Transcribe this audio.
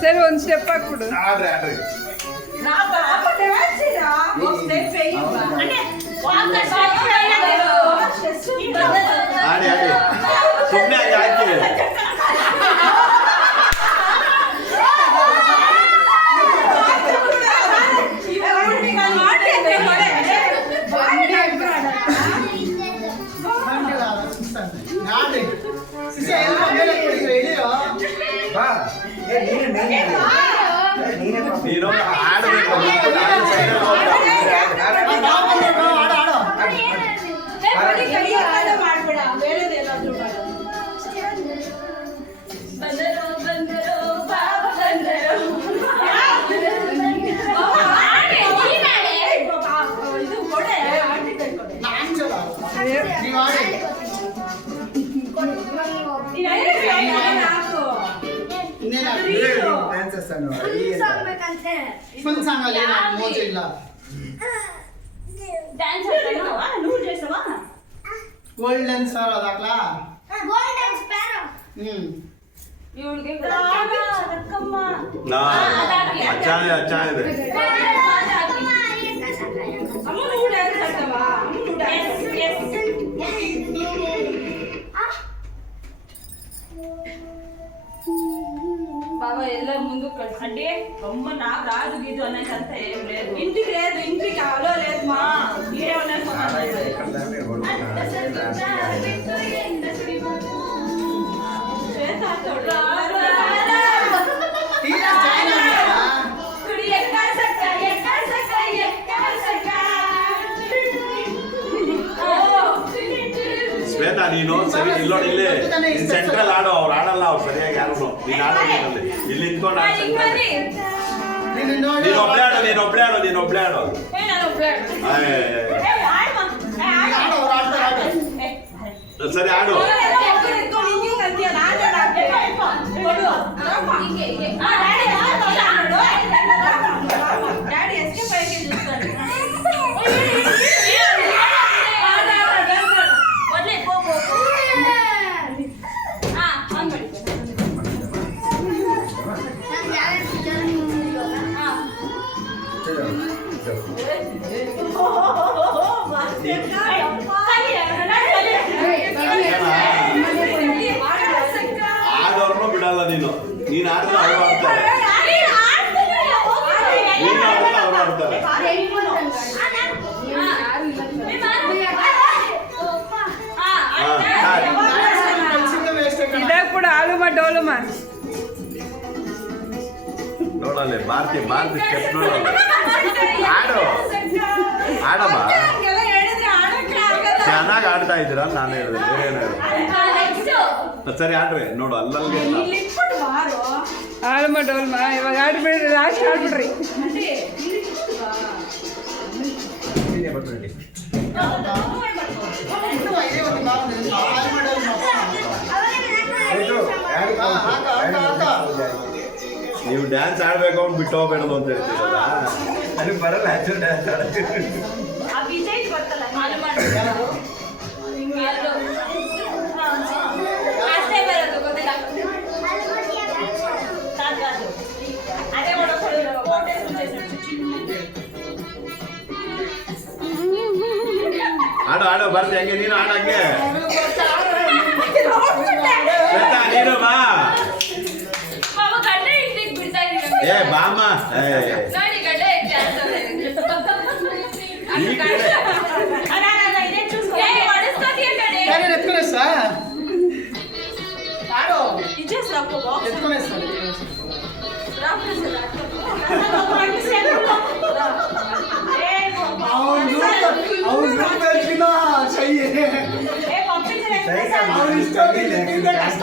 ಸರಿ ಒಂದು ಸ್ಟೆಪ್ ಹಾಕ್ಬಿಡು. ಸುಮ್ಮನೆ ಹಾಕಿ ನೀನು ಆಡಬೇಕು. ಫುಲ್ ಸಾಂಗ್ ಅಲ್ಲಿ ಮೋಜು ಇಲ್ಲ. ಗೋಲ್ಡನ್ ಸ್ಟಾರ್ ಅದಾಕ್ಲಾ अच्छा है బాబా ఎలా ముందు అంటే బొమ్మ నాకు రాదు గీజు అనేంత ఏం లేదు. ఇంటికి లేదు, ఇంటికి అలో లేదు మా మీరే ఉన్నారు. ಶ್ವೇತಾ ನೀನು ಸರಿ ಇಲ್ಲೋಡಿ ಇಲ್ಲೇ ಸೆಂಟ್ರಲ್ ಆಡೋ. ಅವ್ರು ಆಡಲ್ಲ, ಅವ್ರು ಸರಿಯಾಗಿ ಯಾರು ನೀನು ಆಡೋದಿಲ್ಲ. ಇಲ್ಲಿ ನಿಂತ್ಕೊಂಡು ನೀನು ಒಬ್ಳೆ ಆಡೋ. ಸರಿ ಆಡು. ಆಡೋರ್ನು ಬಿಡಲ್ಲ ನೀನು. ನೀನು ಆಡಿದ್ರೆ ಅವರು ಆಡ್ತಾರೆ, ನೀನು ಆಡಿದ್ರೆ ಅವರು ಆಡ್ತಾರೆ. ಇದಾಗ ಕೂಡ ಆಲುಮ ಡೋಲುಮ ನೋಡಲ್ಲ. ಭಾರತಿ ಸ್ಟೆಪ್ ನೋಡಲ್ಲ. ಆಡು ಆಡಮ್ಮ. ಚೆನ್ನಾಗಿ ಆಡ್ತಾ ಇದ್ದೀರಾ ನಾನು ಹೇಳಿದೆ, ಬೇರೆ ಏನಾದ್ರು. ಸರಿ ಆಡ್ರಿ ನೋಡು. ಅಲ್ಲಲ್ಲಿ ಆಲುಮ ಡೋಲ್ಮ ಇವಾಗ ಆಡ್ಬಿಡ್ರಿ, ಲಾಸ್ಟ್ ಆಡ್ಬಿಡ್ರಿ. ನೀವು ಡ್ಯಾನ್ಸ್ ಆಡ್ಬೇಕು ಅವ್ನು ಬಿಟ್ಟು ಹೋಗ್ಬೇಡದು ಅಂತ ಹೇಳ್ತೀರಲ್ಲ, ನನಗೆ ಬರಲ್ಲ ಆ್ಯಕ್ಚುಲಿ ಡ್ಯಾನ್ಸ್ ಆಡೋಕ್ಕೆ. ಆಡು ಆಡು ಬರ್ತಿ ಹಂಗೆ ನೀನು ಆಡಂಗೆ. ನೀನು ಬಾ. ಏ ಬಾಮ್ಮ. ಕಷ್ಟ